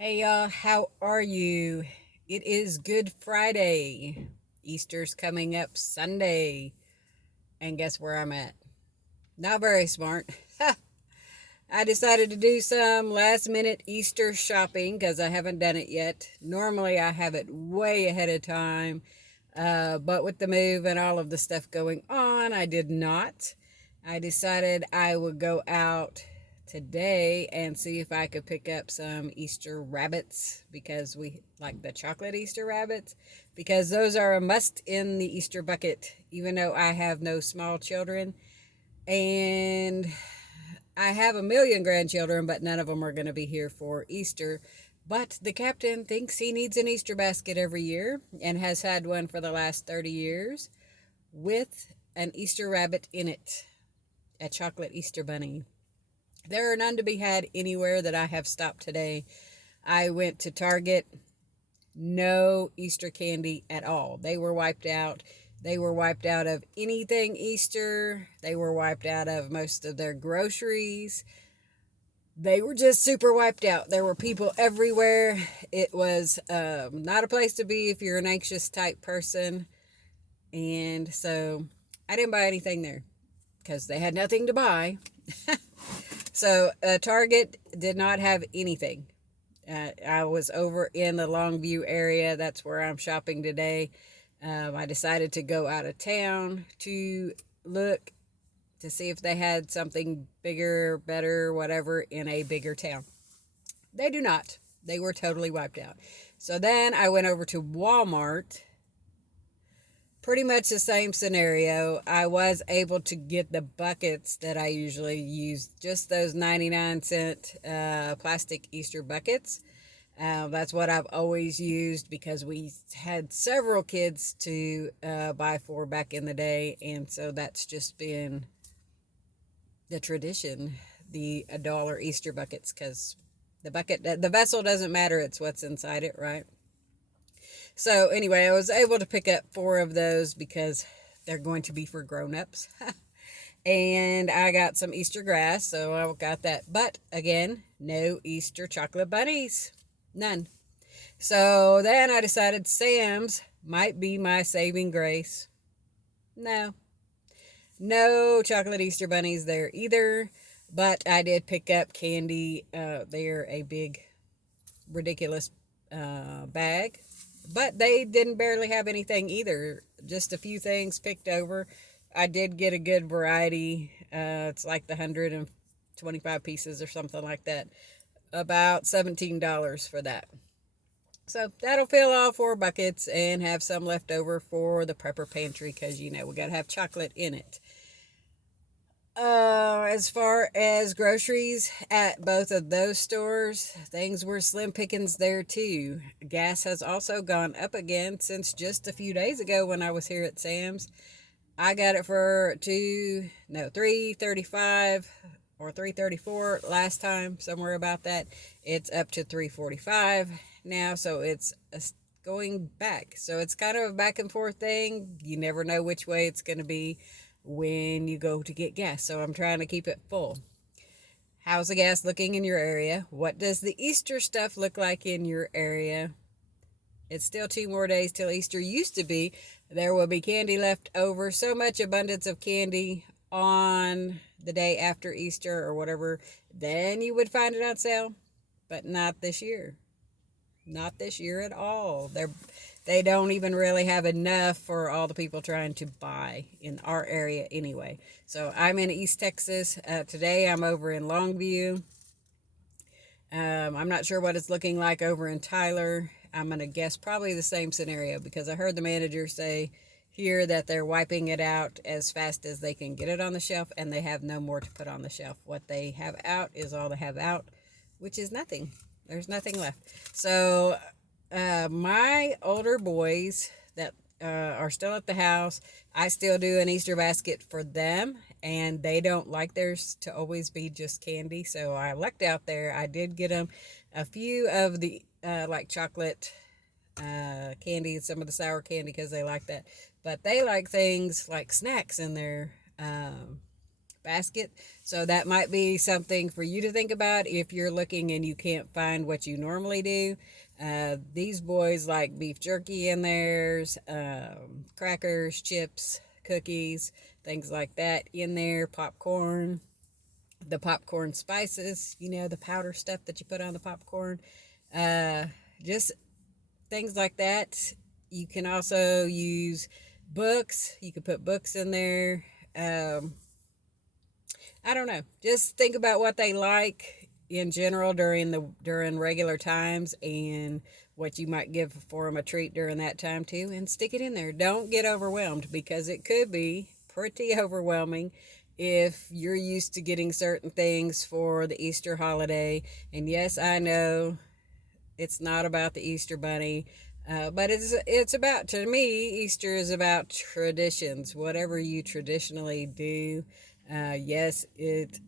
Hey y'all, how are you? It is Good Friday. Easter's coming up Sunday. And guess where I'm at? Not very smart. I decided to do some last minute Easter shopping because I haven't done it yet. Normally I have it way ahead of time. But with the move and all of the stuff going on, I did not. I decided I would go out today and see if I could pick up some Easter rabbits because we like the chocolate Easter rabbits because those are a must in the Easter bucket, even though I have no small children. And I have a million grandchildren, but none of them are going to be here for Easter. But the captain thinks he needs an Easter basket every year and has had one for the last 30 years with an Easter rabbit in it, a chocolate Easter bunny. There are none to be had anywhere that I have stopped today. I went to Target, no Easter candy at all. They were wiped out. They were wiped out of anything Easter. They were wiped out of most of their groceries. They were just super wiped out. There were people everywhere. It was not a place to be if you're an anxious type person. And so I didn't buy anything there because they had nothing to buy. So Target did not have anything. I was over in the Longview area. That's where I'm shopping today. I decided to go out of town to look to see if they had something bigger, better, whatever in a bigger town. They do not. They were totally wiped out. So then I went over to Walmart. Pretty much the same scenario. I was able to get the buckets that I usually use, just those 99-cent plastic Easter buckets. That's what I've always used because we had several kids to buy for back in the day. And so that's just been the tradition, the $1 Easter buckets, because the vessel doesn't matter. It's what's inside it, right? So anyway, I was able to pick up four of those because they're going to be for grown-ups. And I got some Easter grass, so I got that. But again, no Easter chocolate bunnies. None. So then I decided Sam's might be my saving grace. No. No chocolate Easter bunnies there either. But I did pick up candy. They're a big, ridiculous bag. But they didn't barely have anything either. Just a few things picked over. I did get a good variety. It's like the 125 pieces or something like that. About $17 for that. So that'll fill all four buckets and have some left over for the prepper pantry because, we got to have chocolate in it. As far as groceries at both of those stores, things were slim pickings there too. Gas has also gone up again since just a few days ago when I was here at Sam's. I got it for 3.35 or 3.34 last time, somewhere about that. It's up to 3.45 now, so it's going back. So it's kind of a back and forth thing. You never know which way it's going to be when you go to get gas. So I'm trying to keep it full. How's the gas looking in your area? What does the Easter stuff look like in your area? It's still 2 more days till Easter. Used to be there will be candy left over, so much abundance of candy on the day after Easter or whatever, then you would find it on sale. But not this year. Not this year at all. They don't even really have enough for all the people trying to buy in our area anyway. So I'm in East Texas. Today I'm over in Longview. I'm not sure what it's looking like over in Tyler. I'm going to guess probably the same scenario because I heard the manager say here that they're wiping it out as fast as they can get it on the shelf and they have no more to put on the shelf. What they have out is all they have out, which is nothing. There's nothing left. So my older boys that are still at the house, I still do an Easter basket for them, and they don't like theirs to always be just candy. So I lucked out there. I did get them a few of the like chocolate candy and some of the sour candy because they like that. But they like things like snacks in their basket. So that might be something for you to think about if you're looking and you can't find what you normally do. These boys like beef jerky in theirs, crackers, chips, cookies, things like that in there, popcorn, the popcorn spices, the powder stuff that you put on the popcorn. Uh, just things like that. You can also use books. You can put books in there. I don't know. Just think about what they like in general during regular times and what you might give for them a treat during that time too, and stick it in there. Don't get overwhelmed because it could be pretty overwhelming if you're used to getting certain things for the Easter holiday. And yes, I know it's not about the Easter bunny, but it's about, to me, Easter is about traditions. Whatever you traditionally do, yes, it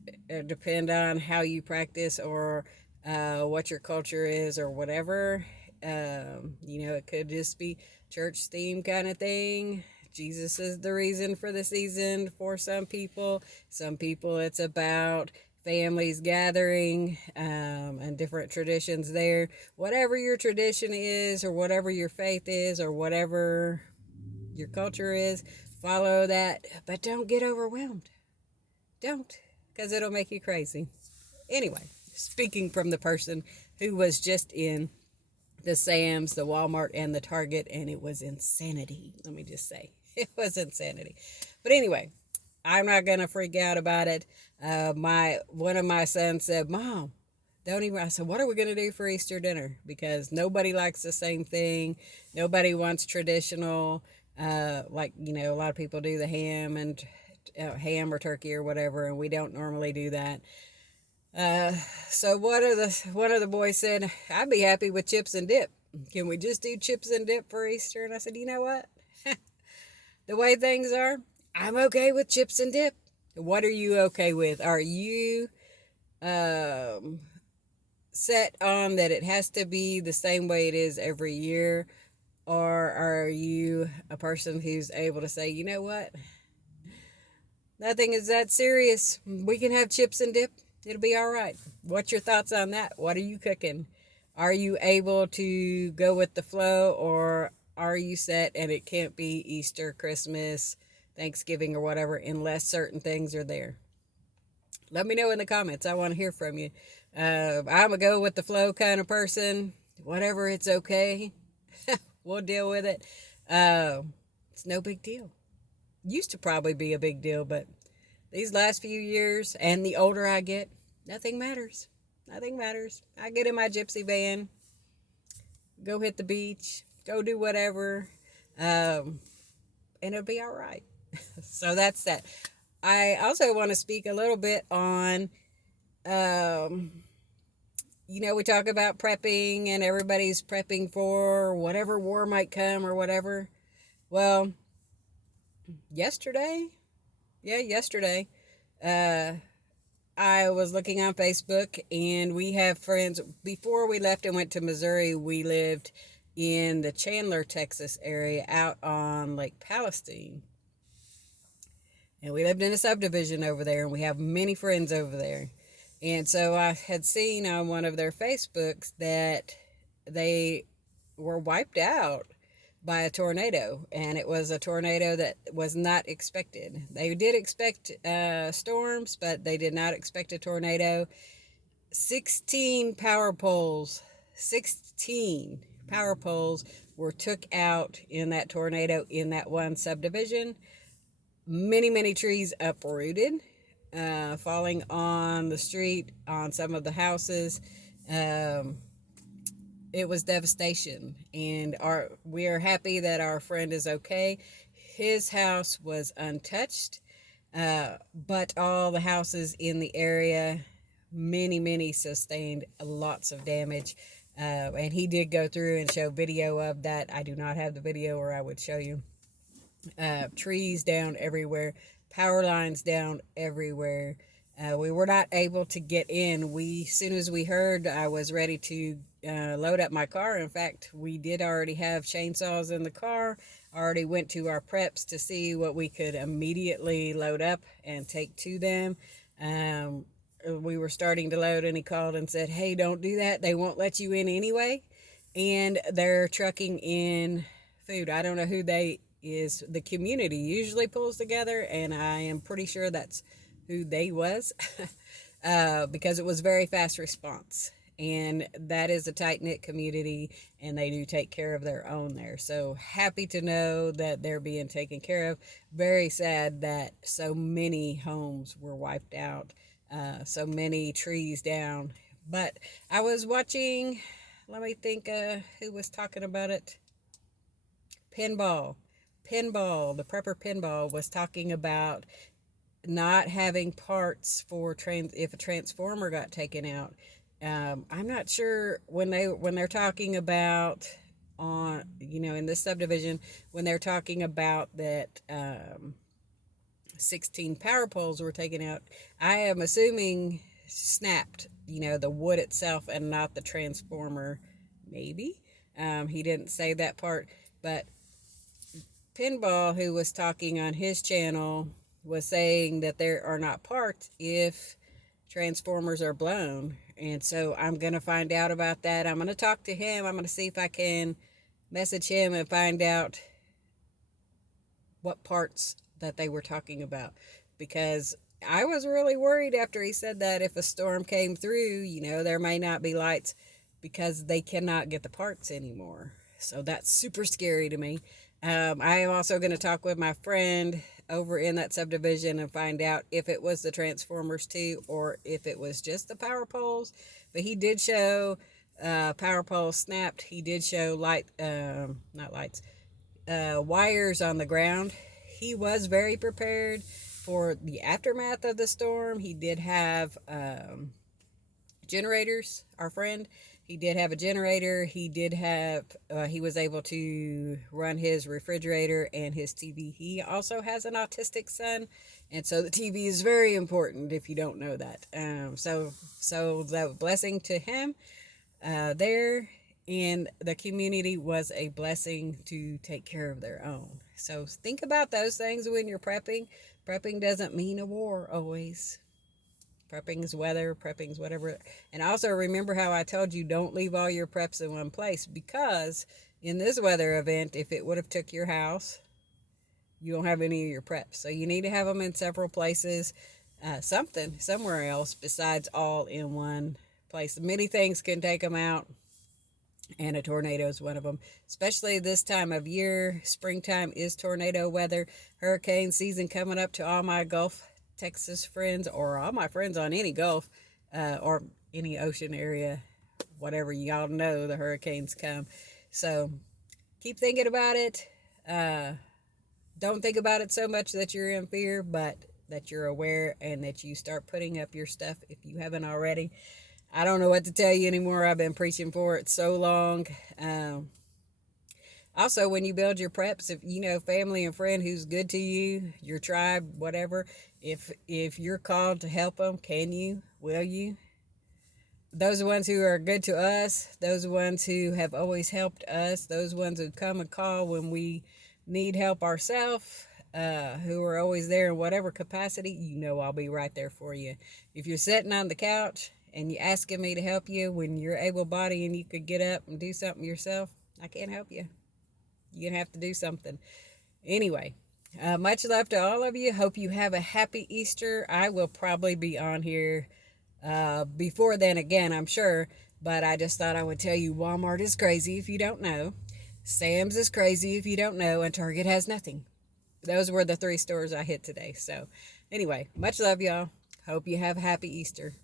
depend on how you practice or what your culture is or whatever. It could just be church theme kind of thing. Jesus is the reason for the season for some people. Some people it's about families gathering and different traditions there. Whatever your tradition is, or whatever your faith is, or whatever your culture is, follow that. But don't get overwhelmed. Don't, because it'll make you crazy. Anyway, speaking from the person who was just in the Sam's, the Walmart, and the Target, and it was insanity. Let me just say, it was insanity. But anyway, I'm not gonna freak out about it. One of my sons said, "Mom, don't even." I said, "What are we gonna do for Easter dinner?" Because nobody likes the same thing. Nobody wants traditional. A lot of people do the ham or turkey or whatever, and we don't normally do that. So one of the boys said, "I'd be happy with chips and dip. Can we just do chips and dip for Easter?" And I said, "You know what? The way things are, I'm okay with chips and dip. What are you okay with? Are you set on that it has to be the same way it is every year? Or are you a person who's able to say, you know what? Nothing is that serious. We can have chips and dip. It'll be all right." What's your thoughts on that? What are you cooking? Are you able to go with the flow, or are you set and it can't be Easter, Christmas, Thanksgiving, or whatever unless certain things are there? Let me know in the comments. I want to hear from you. I'm a go with the flow kind of person. Whatever, it's okay. We'll deal with it. It's no big deal. Used to probably be a big deal, but these last few years and the older I get, nothing matters. Nothing matters. I get in my gypsy van, go hit the beach, go do whatever, and it'll be all right. So that's that. I also want to speak a little bit on, we talk about prepping and everybody's prepping for whatever war might come or whatever. Well, yesterday, I was looking on Facebook, and we have friends. Before we left and went to Missouri, we lived in the Chandler, Texas area out on Lake Palestine. And we lived in a subdivision over there, and we have many friends over there. And so I had seen on one of their Facebooks that they were wiped out by a tornado, and it was a tornado that was not expected. They did expect storms, but they did not expect a tornado. 16 power poles were took out in that tornado in that one subdivision. Many trees uprooted, falling on the street, on some of the houses. It was devastation, and we are happy that our friend is okay. His house was untouched, but all the houses in the area, many sustained lots of damage. And he did go through and show video of that. I do not have the video, or I would show you. Trees down everywhere, power lines down everywhere. We were not able to get in. As soon as we heard, I was ready to load up my car. In fact, we did already have chainsaws in the car. Already went to our preps to see what we could immediately load up and take to them. We were starting to load, and he called and said, "Hey, don't do that. They won't let you in anyway." And they're trucking in food. I don't know who they is. The community usually pulls together, and I am pretty sure that's who they was because it was very fast response. And that is a tight knit community, and they do take care of their own there. So happy to know that they're being taken care of. Very sad that so many homes were wiped out, so many trees down. But I was watching, let me think, who was talking about it? Pinball. The prepper Pinball was talking about not having parts for if a transformer got taken out. I'm not sure when they're talking about on in this subdivision when they're talking about that 16 power poles were taken out. I am assuming snapped, the wood itself and not the transformer. Maybe he didn't say that part, but Pinball, who was talking on his channel, was saying that there are not parts if transformers are blown. And so I'm going to find out about that. I'm going to talk to him. I'm going to see if I can message him and find out what parts that they were talking about, because I was really worried after he said that if a storm came through, there may not be lights because they cannot get the parts anymore. So that's super scary to me. I am also going to talk with my friend over in that subdivision and find out if it was the transformers too, or if it was just the power poles. But he did show power poles snapped. He did show wires on the ground. He was very prepared for the aftermath of the storm. He did have generators. Our friend, he did have a generator. He did have, he was able to run his refrigerator and his TV. He also has an autistic son, and so the TV is very important if you don't know that. So the blessing to him there, and the community was a blessing to take care of their own. So think about those things when you're prepping. Prepping doesn't mean a war always. Prepping is weather, prepping is whatever. And also remember how I told you don't leave all your preps in one place, because in this weather event, if it would have took your house, you don't have any of your preps. So you need to have them in several places, somewhere else besides all in one place. Many things can take them out, and a tornado is one of them, especially this time of year. Springtime is tornado weather. Hurricane season coming up to all my Gulf Texas friends, or all my friends on any Gulf or any ocean area, whatever. Y'all know the hurricanes come. So keep thinking about it. Don't think about it so much that you're in fear, but that you're aware and that you start putting up your stuff if you haven't already. I don't know what to tell you anymore. I've been preaching for it so long. Also, when you build your preps, if family and friend who's good to you, your tribe, whatever, if you're called to help them, can you? Will you? Those ones who are good to us, those ones who have always helped us, those ones who come and call when we need help ourselves, who are always there in whatever capacity, I'll be right there for you. If you're sitting on the couch and you're asking me to help you when you're able-bodied and you could get up and do something yourself, I can't help you. You're going to have to do something. Anyway, much love to all of you. Hope you have a happy Easter. I will probably be on here before then again, I'm sure. But I just thought I would tell you Walmart is crazy if you don't know. Sam's is crazy if you don't know. And Target has nothing. Those were the 3 stores I hit today. So anyway, much love, y'all. Hope you have a happy Easter.